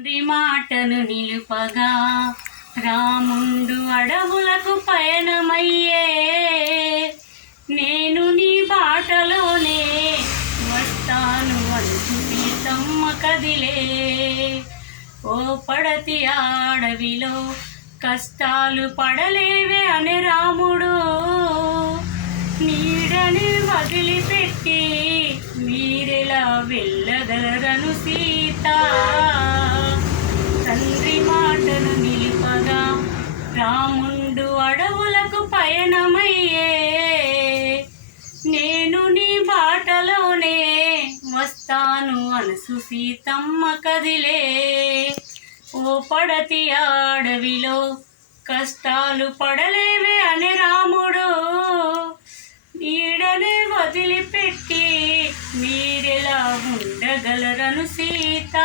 తండ్రి మాటను నిలుపగా రాముండు అడవులకు పయనమయ్యే, నేను నీ బాటలోనే వస్తాను అంటూ సీతమ్మ కదిలే. ఓ పడతి అడవిలో కష్టాలు పడలేవే అనే రాముడు, నీడని వదిలిపెట్టి మీరెలా వెళ్ళగలరను సీత. తండ్రి మాటను నిలుపగా రాముండు అడవులకు పయనమయ్యే, నేను నీ బాటలోనే వస్తాను అనసు సీతమ్మ కదిలే. ఓ పడతి అడవిలో కష్టాలు పడలేవే అనే రాముడు, నీడనే వదిలిపెట్టి మీరెలా ఉండగలరను సీత.